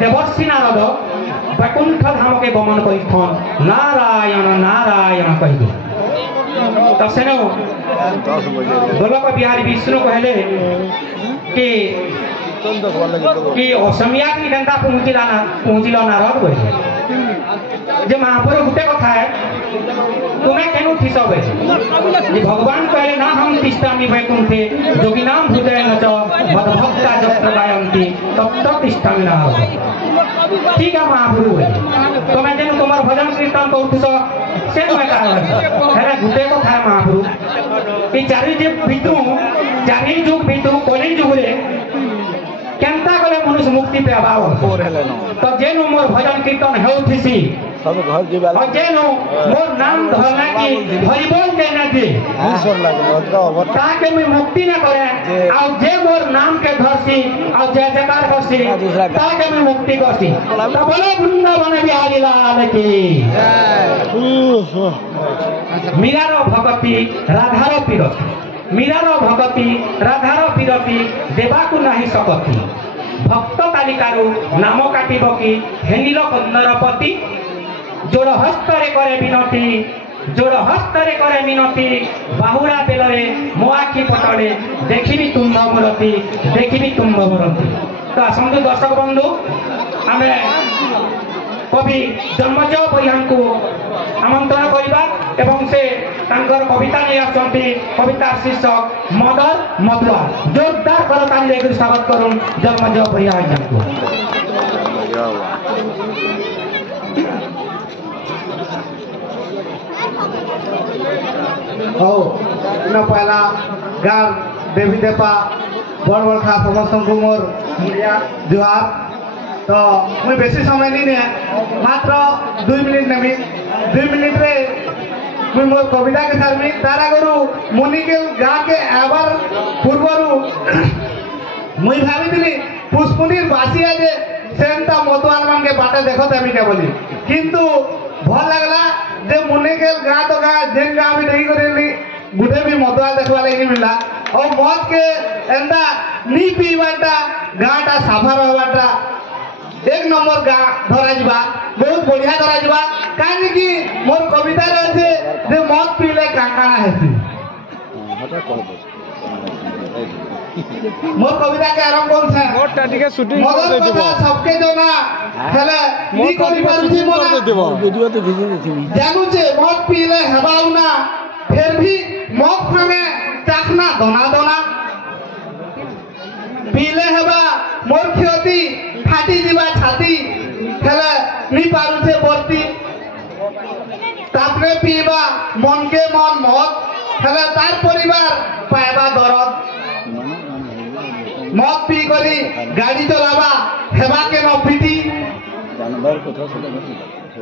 देवर्षि नारद वैकुंठ धाम के गमन कर नारायण नारायण कह तो सेन गोलक बिहारी विष्णु कहले कि असमिया की केनता पहुँचल नारद कहे जे महापुर गोटे कथा है तुम्हें केनु थिस बे भगवान कहले ना हम तिष्ठामि वैकुंठे जोगी नाम हृदय न च मदभक्ता जत्र गायन्ति तत्र तिष्ठामि नारद ठीक है महापुर तुम्हें जेनु तुमर भजन कीर्तन करूथस से तुम्हें कारण है गोटे कथा है महापुर ई चारि जे भितरु चारि जुग भितरु कली जुग रे केनता कले मनुष्य मुक्ति पावा तो जेनु मोर भजन कीर्तन हेउथिसी सब घर जीवा और जेनु मोर नाम धरना की हरिबोल देना की ईश्वर लागे ताके मैं मुक्ति न करे और जे मोर नाम के धरसी और जय जयकार करसी ताके मैं मुक्ति करसी तो बोलो वृंदावन बिहारी लाल की मीरार भक्ति राधार पीरती मीरार भक्ति राधार पीरती देवाकू नहीं सकती भक्त तालिकारु नाम काटिब कि हेंगिल कंदरपति जोड़ हस्तरे करे विनती जोड़ हस्तरे करे मिनती बाहुरा बेलरे मो आखि पटले देखिबी तुम्भ मूर्ति देखिबी तुम्भ मूर्ति तो आसतु दर्शक बंधु आमे कवि जन्मजय परिहान को आमंत्रण करवा एवं से तांकर कविता नहीं आसती कविता शीर्षक मदर मधुआ जोरदार करताली लेकर स्वागत करूं जन्मजय परिहान को हो न पहला गार देवी देवता बड़ बड़ खा समस्त को मोर मुड़िया जुहार तो मुझे बेसी समय नहीं है मात्र 2 मिनिट नेमी 2 मिनिट रे मुझे मोर कविता के सारमी तारा गुरु मुनि के गाँ के आवर पूर्वरु मुझे भावी थी पुष्पुनीर बासिया जे सेंता मतवाल मान के बाटे देखो तमी के बोली किंतु भल लगला जे मुनि के गाँ तो गाँ जेन गाँ भी नहीं करेली गुटे भी मतवाल देखवा लगी मिला और मत के एंदा नी पीवाटा गाँटा साफा रहवाटा एक नंबर गाँ धरा जीवा बहुत बढ़िया धरा जीवा काहे कि मोर कविता रहे जे मत पीले काकाना हेसी मोर कविता के आरंभ कौन सा मोटा ठीक शूटिंग मदर कथा सबके जना हेले नी करि पारुछि मोना वीडियो तो भिजि देथिनी जानू जे मत पीले हेबाउना फिर भी मत संगे चाखना दोना दोना पीले हेबा मोर क्षति फाटी जीवा छाती हेले नी पारुछे बर्ती तापरे पीबा मन के मन मत हेले तार परिवार पाएबा दरद मत पी करी गाड़ी चलावा हेबा के न पिटी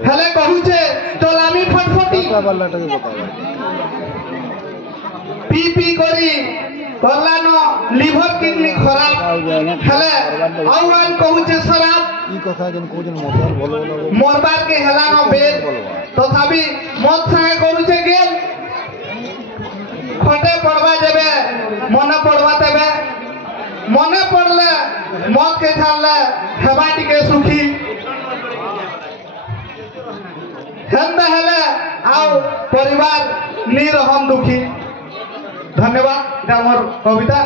हेले कहूचे चलामी फटफटी पी पी करी करला न लिवर किडनी खराब हेले औरन कहूचे शराब ई कथा जन को जन मोटर बोलो मरबार के हेला न बेल तथापि मत संगे करूचे गेल खटे पड़वा जेबे मने पड़वा तेबे मने पड़ले मत के छाड़ले हेबा टिके सुखी हेंदा हेले आओ परिवार निरहम दुखी धन्यवाद मोर कविता।